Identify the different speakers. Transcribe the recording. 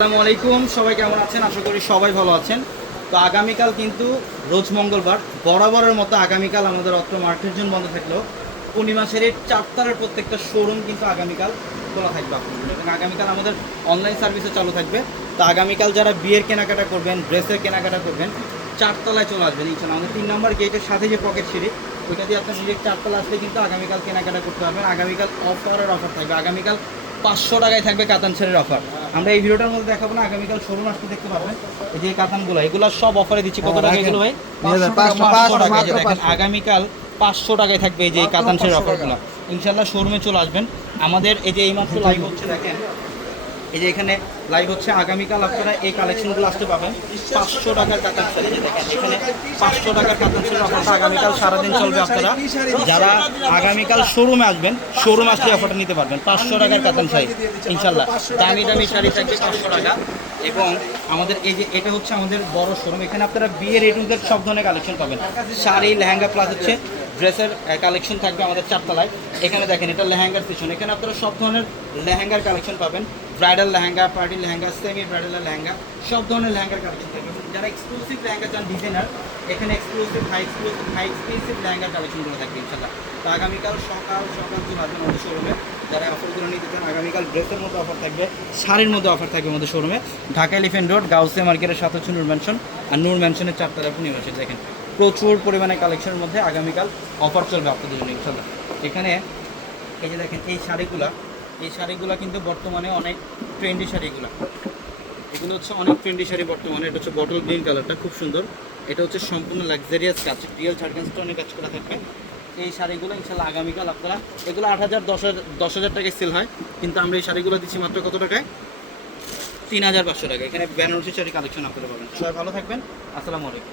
Speaker 1: আসসালামু আলাইকুম, সবাই কেমন আছেন? আশা করি সবাই ভালো আছেন। তো আগামীকাল কিন্তু রোজ মঙ্গলবার, বরাবরের মতো আগামীকাল আমাদের অত্র মার্কেট জন্য বন্ধ থাকলেও পূর্ণিমাসের এই চারতারের প্রত্যেকটা শোরুম কিন্তু আগামীকাল খোলা থাকবে আপনাদের। এবং আগামীকাল আমাদের অনলাইন সার্ভিসে চালু থাকবে। তো আগামীকাল যারা বিয়ের কেনাকাটা করবেন, ড্রেসের কেনাকাটা করবেন, চারতলায় চলে আসবেন। ইনশাল্লাহ আমাদের তিন নম্বর গেটের সাথে যে পকেট সিঁড়ি, ওইটা দিয়ে আপনার ডিরেক্ট চারতলা আসলে কিন্তু আগামীকাল কেনাকাটা করতে পারবেন। আগামীকাল অফারের অফার থাকবে। আগামীকাল পাঁচশো টাকায় থাকবে কাতান ছেড়ের অফার আমরা এই ভিডিওটার মধ্যে দেখাবো না আগামীকাল শোরুম আসতে দেখতে পাবেন এই যে কাতান কাতানগুলো এগুলো সব অফারে দিচ্ছি। কত
Speaker 2: হ্যাঁ,
Speaker 1: টাকা এগুলো ভাই? পাঁচশো টাকা,
Speaker 2: মাত্র
Speaker 1: দেখেন, আগামীকাল পাঁচশো টাকায় থাকবে এই যে কাতান
Speaker 2: 500
Speaker 1: অফারগুলো ইনশাল্লাহ শোরুমে চলে আসবেন। আমাদের এই যে এই এইমাত্র লাইভ হচ্ছে দেখেন। এই যে এখানে লাইভ হচ্ছে, আগামীকাল আপনারা এই কালেকশনগুলো আসতে পাবেন পাঁচশো টাকার কাতান দেখেন, এখানে পাঁচশো টাকার কাতান সেল অফারটা আগামীকাল সারাদিন চলবে আপনারা। যারা আগামীকাল শোরুমে আসবেন শোরুম আসলে অফারটা নিতে পারবেন, পাঁচশো টাকার কাতান শাড়ি ইনশাল্লাহ দামি দামি শাড়ি থাকবে পাঁচশো টাকা। এবং আমাদের এই যে, এটা হচ্ছে আমাদের বড় শোরুম এখানে আপনারা বিয়ের এ টু জেড সব ধরনের কালেকশন পাবেন। শাড়ি, লেহেঙ্গা প্লাস হচ্ছে ড্রেসের কালেকশন থাকবে আমাদের চারতলায়। এখানে দেখেন, এটা লেহেঙ্গার পিছনে। এখানে আপনারা সব ধরনের লেহেঙ্গার কালেকশন পাবেন। Bridal lehenga, party lehenga semi bridal lehenga, সব ধরনের লেহেঙ্গার কালেকশন থাকবে। যারা এক্সক্লুসিভ লেহেঙ্গা চান ডিজাইনার এখানে exclusive high exclusive high exclusive লেহেঙ্গার কালেকশনগুলো থাকবে ইনশাল্লাহ তো আগামীকাল সকাল সকাল চলে আসবেন আমাদের শোরুমে যারা অফারগুলো নিতে চান, আগামীকাল ড্রেসের মধ্যে অফার থাকবে, শাড়ির মধ্যে অফার থাকবে আমাদের শোরুমে ঢাকা এলিফেন্ট রোড গাউসে মার্কেটের সাথে হচ্ছে নূর ম্যানশন আর নূর ম্যানশনের চারতলা পূর্ণিমাসে দেখেন। প্রচুর পরিমাণে কালেকশনের মধ্যে আগামীকাল অফার চলবে আপনাদের জন্য, ইনশাল্লাহ। এখানে, এই যে দেখেন, এই শাড়িগুলা এই শাড়িগুলা কিন্তু বর্তমানে অনেক ট্রেন্ডি শাড়িগুলা। এগুলো হচ্ছে অনেক ট্রেন্ডি শাড়ি বর্তমানে, এটা হচ্ছে বটল গ্রিন কালারটা খুব সুন্দর। এটা হচ্ছে সম্পূর্ণ লাক্সারিয়াস কাজ রিয়েল ঝাড়খান স্টোনে কাজ করা থাকবে। এই শাড়িগুলো ইনশাল্লাহ আগামীকাল আপনারা, এগুলো আট হাজার, দশ হাজার দশ হাজার টাকায় সেল হয়, কিন্তু আমরা এই শাড়িগুলো দিচ্ছি মাত্র কত টাকায়? তিন হাজার পাঁচশো টাকা। এখানে বেনারসি শাড়ি কালেকশন আপনারা পাবেন। সবাই ভালো থাকবেন। আসসালামু আলাইকুম।